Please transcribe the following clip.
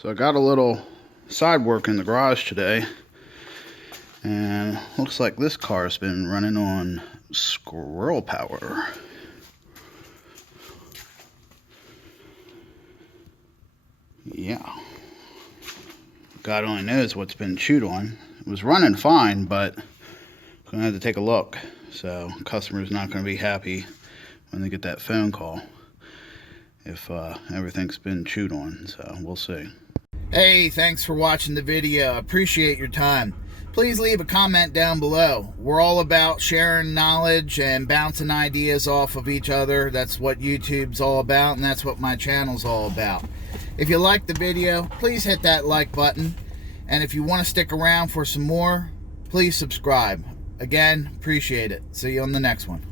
So I got a little side work in the garage today, and looks like this car's been running on Squirrel Power. Yeah. God only knows what's been chewed on. It was running fine, but I'm gonna have to take a look. So customer's not gonna be happy when they get that phone call if everything's been chewed on. So we'll see. Hey, thanks for watching the video. I appreciate your time. Please leave a comment down below. We're all about sharing knowledge and bouncing ideas off of each other. That's what YouTube's all about, and that's what my channel's all about. If you liked the video, please hit that like button. And if you want to stick around for some more, please subscribe. Again, appreciate it. See you on the next one.